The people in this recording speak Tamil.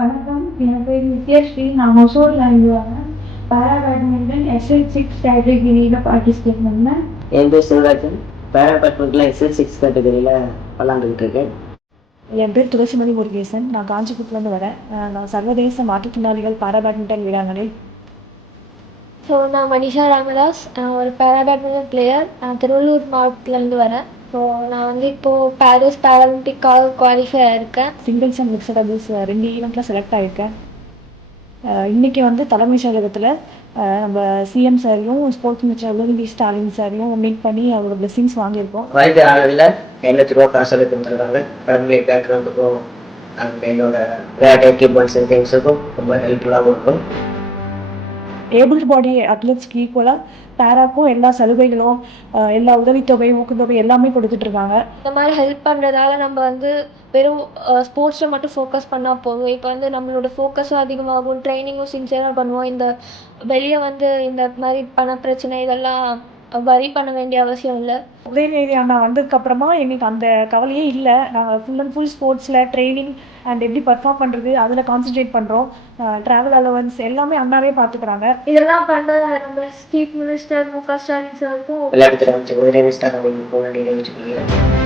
வணக்கம். என் பேர் நித்யஸ்ரீ நான் ஒசூரில் இருந்து வரேன் பேரா பேட்மிண்டன் எஸ்எல் சிக்ஸ் கேட்டகிரியில் பார்ட்டிசிபேட் பண்ணேன். என் பேர் சிவராஜன். பேரா பேட்மிண்ட்டில் எஸ்எல் சிக்ஸ் கேட்டகரியில் விளாண்டுக்கிட்டு இருக்கேன். என் பேர் துளசிமணி முருகேசன். நான் காஞ்சிபுரத்துலேருந்து வரேன். நான் சர்வதேச மாற்றுத்திறனாளிகள் பாரா பேட்மிண்டன் வீராங்கனை ஸோ நான் மனிஷா ராமதாஸ். நான் ஒரு பேரா பேட்மிண்டன் பிளேயர் நான் திருவள்ளூர் மாவட்டத்துலேருந்து வரேன். ஸோ நான் வந்து இப்போது பாரிஸ் பேரலிம்பிக்காக குவாலிஃபை ஆயிருக்கேன் சிங்கிள்ஸ் அண்ட் மிக்சட் டபுள்ஸ் ரெண்டு ஈவெண்ட்டில் செலக்ட் ஆகியிருக்கேன் அஹ் இன்னைக்கு வந்து தலைமைச் செயலகத்தில் நம்ம சிஎம் சாரையும் ஸ்போர்ட்ஸ் மினிஸ்டர் உதயநிதி ஸ்டாலின் சாரையும் மீட் பண்ணி அவரோட blessings வாங்கியிருக்கோம். ஆளுநரில் ஏழு லட்ச ரூபா காசு எடுத்து தந்துருக்காங்க ஃபேமிலி பேக்ரவுண்டுக்கும் அண்ட் என்னோட விளையாட்டு எக்யூப்மெண்ட்ஸ் திங்ஸுக்கும் ரொம்ப ஹெல்ப்ஃபுல்லாகவும் இருக்கும். ஏபிள் பாடி அத்லெட்ஸ்க்கு ஈக்குவலாக பேராக்கும் எல்லா சலுகைகளும் எல்லா உதவித்தொகை ஊக்கத்தொகை எல்லாமே கொடுத்துட்ருக்காங்க. இந்த மாதிரி ஹெல்ப் பண்ணுறதால நம்ம வந்து வெறும் ஸ்போர்ட்ஸில் மட்டும் ஃபோக்கஸ் பண்ணால் போதும். இப்போ வந்து நம்மளோட ஃபோக்கஸும் அதிகமாகும் ட்ரைனிங்கும் சின்சியராக பண்ணுவோம். இந்த வெளியே வந்து இந்த மாதிரி பண பிரச்சனை இதெல்லாம் வரி பண்ண வேண்டிய அவசியம் இல்லை. உதயநிதி அண்ணா வந்ததுக்கப்புறமா எங்களுக்கு அந்த கவலையே இல்லை. நாங்கள் ஃபுல் அண்ட் ஃபுல் ஸ்போர்ட்ஸில் ட்ரைனிங் அண்ட் எப்படி பர்ஃபார்ம் பண்ணுறது அதில் கான்சென்ட்ரேட் பண்ணுறோம் ட்ராவல் அலவன்ஸ் எல்லாமே அண்ணாவே பார்த்துக்கிறாங்க இதெல்லாம் பண்ணுறது நம்ம சீஃப் மினிஸ்டர் மு க ஸ்டாலின் சாருக்கும் விளையாட்டுத்துறை அமைச்சர் உதயநிதி ஸ்டாலின் போக வேண்டிய வச்சுக்கிறேன்